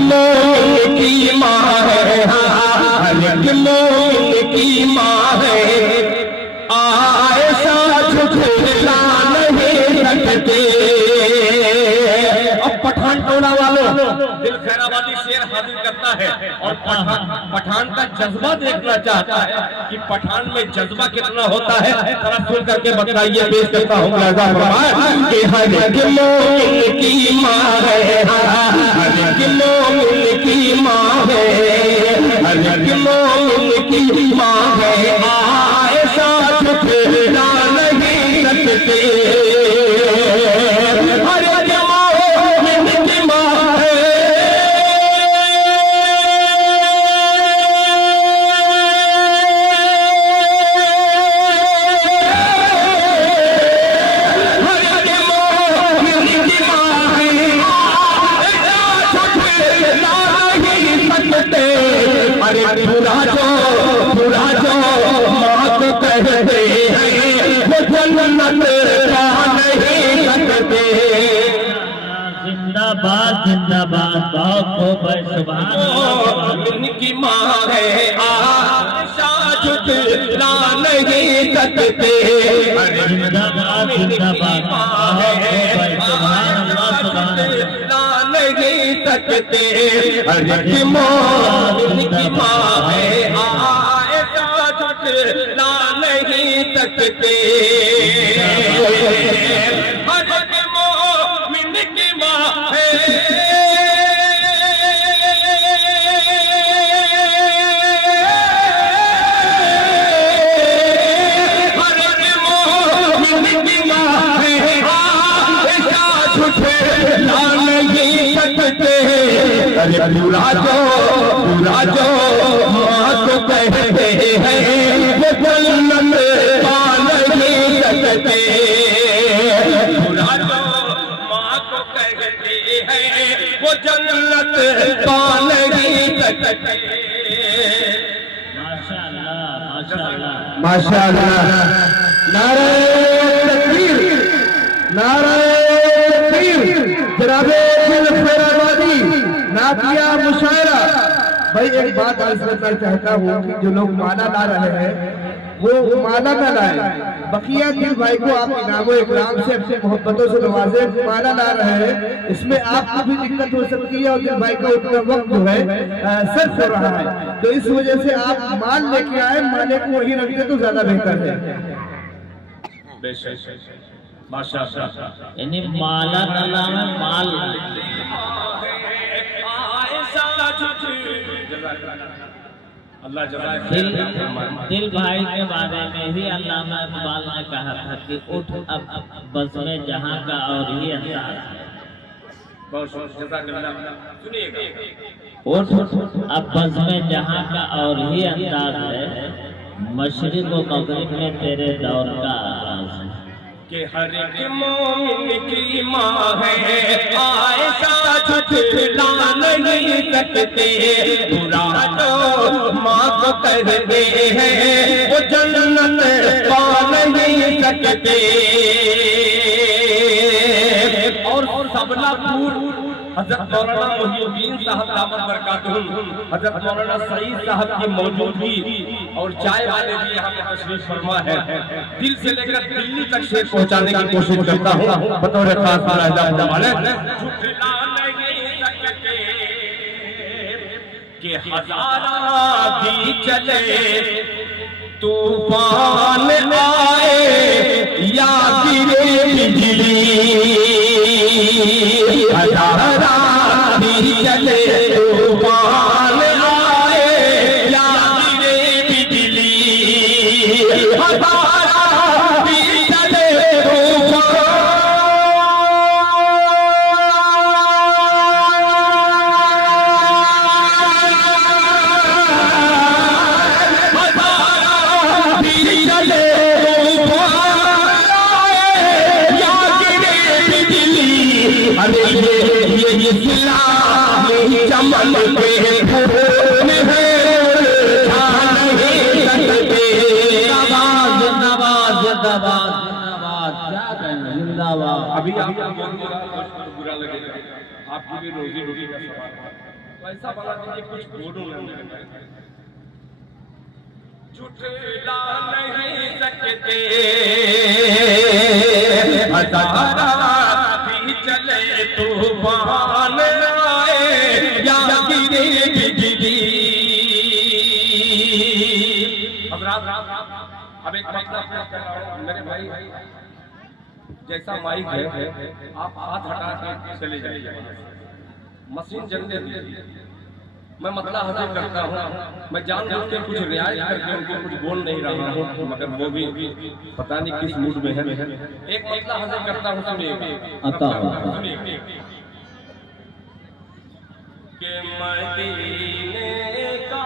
मोमिन की माँ है, हर एक मोमिन की माँ है। आयशा झुठला नहीं सकते। अब पठान टोला वालों दिल खैराबादी शेर हाजिर करता है और पठान का जज्बा देखना चाहता है कि पठान में जज्बा कितना होता है। जरा सुन करके बताइए, पेश करता हूँ कि हर एक मोमिन की माँ है, हर एक मोमिन की माँ है, हर एक मोमिन की माँ है। आयशा झुठला नहीं सकते। बुरा जो मौत कहते हैं वो जन्नत पा नहीं सकते। जिंदाबाद जिंदाबाद, बहुत खूब है, सुभान अल्लाह। इनकी माँ है आयशा झुठला नहीं सकते। जिंदाबाद जिंदाबाद, बहुत खूब है, सुभान अल्लाह सुभान अल्लाह। नहीं सकते। हर एक मोमिन की माँ है आयशा झुठला नहीं सकते। हर एक मोमिन की माँ है। हर एक मोमिन की माँ है आयशा झुठला नहीं सकते। अरे बुरा जो माँ को कहते हैं वो जन्नत पा नहीं सकते। बुरा जो माँ को कहते हैं वो जन्नत पा नहीं सकते। माशाअल्लाह माशाअल्लाह माशाअल्लाह। नारे तकबीर, नारे तकबीर। जनाबे नातिया मुशायरा। भाई एक बात अर्ज करना चाहता हूँ कि जो लोग माला ला रहे हैं वो माला ना लाए। बकिया दिल भाई को आप इनामो इकराम से अपनी मोहब्बतों से नवाजे, माला ला रहे हैं, इसमें आपको भी दिक्कत हो सकती है और दिल भाई का उतना वक्त जो है सर्फ हो रहा है। तो इस वजह से आप माल लेके आए, माले को वही रख दे तो ज्यादा बेहतर है। यानी माला तला में माल। दिल भाई के बारे में ही अल्लामा इकबाल ने कहा था कि उठ अब बज़्म में जहां का और ही अंदाज है। उठ अब बज़्म में जहां का और ही अंदाज है। मशरिक़ व मग़रिब में तेरे दौर का आगाज़ है। कि हर एक मोमिन की माँ है आयशा झुठला नहीं सकते। बुरा जो माँ को कहते हैं वो जन्नत पा नहीं सकते। और सबलापुर हज़रत मौलाना मुहीउद्दीन साहब दामत बरकातुहुम, हज़रत मौलाना सईद साहब की मौजूदगी और चाय वाले भी यहाँ पे तशरीफ फरमा है। दिल से लेकर दिल्ली तक शेर पहुँचाने की कोशिश करता हूँ बतौर खास झुठला नहीं सकते। कि हज़ारा भी चले तूफान आए या गिरे बिजली। हज़ारा भी चले तूफान आए या गिरे बिजली। हज़ारा भी चले तूफान। हज़ारा भी चले अरे ये इस्लामी चमन पे फूल है सकते। जिंदाबाद जिंदाबाद जिंदाबाद जिंदाबाद, क्या कहना जिंदाबाद। अभी आप बुरा लगेगा, आपकी भी रोजी रोटी का सवाल है। पैसा बना दीजिए कुछ बोलूं नहीं। झुठला नहीं सकते हजारा भी चले तूफान आए या गिरे बिजली। अब एक मतलब मेरे भाई जैसा माइक है आप हाथ हटा के चले जाइए, मशीन जलने दीजिए। मैं मतलब हासिल करता हूँ, मैं जानबूझ के कुछ रियायत करके उनको कुछ बोल नहीं रहा हूँ, मगर वो भी पता नहीं किस मूड में है। एक मतलब हासिल करता हूँ, सुनिए कि मदीने का